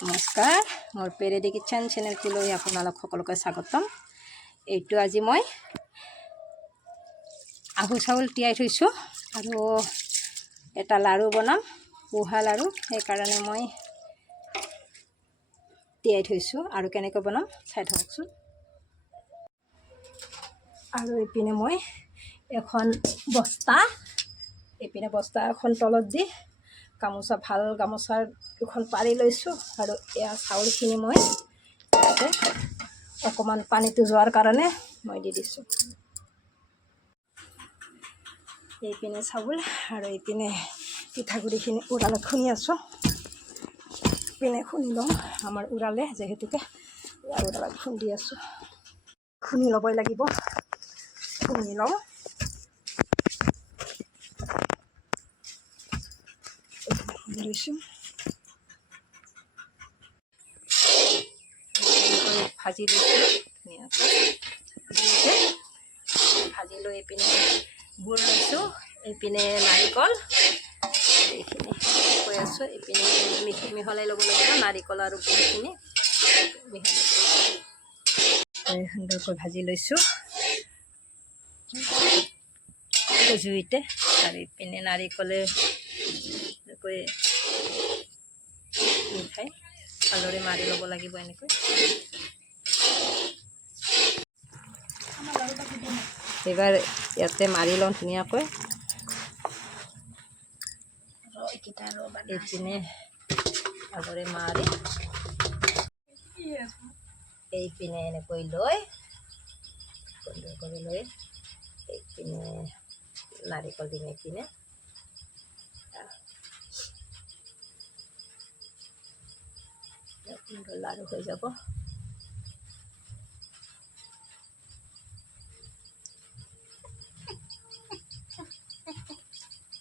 নমস্কাৰ, মোৰ পেৰেডি কিটচেন চেনেলটোলৈ আপোনালোক সকলোকে স্বাগতম। এইটো আজি মই আহু চাউল তিয়াই থৈছোঁ আৰু এটা লাড়ু বনাম, পোহা লাড়ু। সেইকাৰণে মই তিয়াই থৈছোঁ আৰু কেনেকৈ বনাম চাই থাককচোন। আৰু এইপিনে মই এখন বস্তা, এইপিনে বস্তা এখন তলত দি গামোচা, ভাল গামোচা দুখন পাৰি লৈছোঁ। আৰু এয়া চাউলখিনি মই ইয়াতে অকণমান পানীটো যোৱাৰ কাৰণে মই দি দিছোঁ। এইপিনে চাউল আৰু এইপিনে পিঠাগুড়িখিনি উৰালত খুন্দি আছোঁ। পিনে খুন্দি লওঁ, আমাৰ উৰালে যিহেতুকে উৰালত খুন্দি আছোঁ। খুন্দি ল'বই লাগিব, খুন্দি লওঁ। লৈছোঁ, ভাজি লৈছোঁ ধুনীয়াকৈ। ভাজি লৈ এইপিনে গুড় লৈছোঁ, এইপিনে নাৰিকল, এইখিনি কৈ আছোঁ। এইপিনে মিহলাই ল'ব লাগিব নাৰিকল আৰু গুড়খিনি সুন্দৰকৈ ভাজি লৈছোঁ জুইতে। আৰু এইপিনে নাৰিকলে মিঠাই ভালদৰে মাৰি ল'ব লাগিব এনেকৈ। এইবাৰ ইয়াতে মাৰি লওঁ ধুনীয়াকৈ। এইপিনে ভালদৰে মাৰি এইপিনে এনেকৈ লৈ সুন্দৰ কৰি লৈ এইপিনে নাৰিকল দিম, এইপিনে লাড়ু হৈ যাব।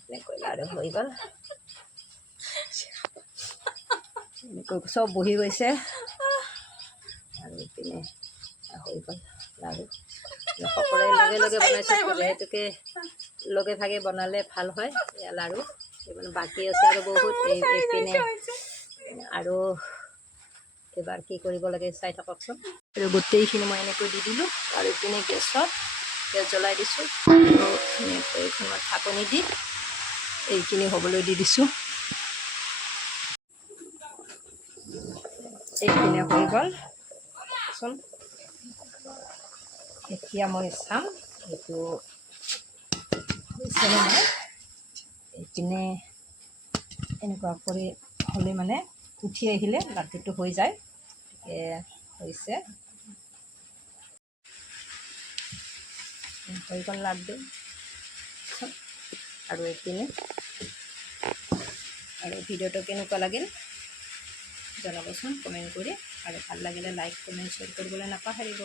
এনেকৈ লাড়ু হৈ গ'ল, এনেকৈ চব বহি গৈছে। আৰু এইপিনে হৈ গ'ল লাড়ু। সকলোৱে লগে লগে বনাইছোঁ, যিহেতুকে লগে ভাগে বনালে ভাল হয় লাড়ু। বাকী আছে আৰু বহুত। এইপিনে আৰু এবাৰ কি কৰিব লাগে চাই থাককচোন। আৰু গোটেইখিনি মই এনেকৈ দি দিলোঁ। আৰু এইপিনে গেছ জ্বলাই দিছোঁ আৰু ধুনীয়াকৈ এইখনত ঢাকনি দি এইখিনি হ'বলৈ দি দিছোঁ। এইপিনে হৈ গ'ল চোন। এতিয়া মই চাম এইটো হৈছেনে নাই। এইপিনে এনেকুৱা কৰি হ'লে মানে উঠি আহিলে লাড্ডুটো হৈ যায়, হৈছে হৈ গ'ল লাড্ডু। আৰু এইপিনে আৰু ভিডিঅ'টো কেনেকুৱা লাগিল জনাবচোন কমেণ্ট কৰি। আৰু ভাল লাগিলে লাইক, কমেণ্ট, শ্বেয়াৰ কৰিবলৈ নাপাহৰিব।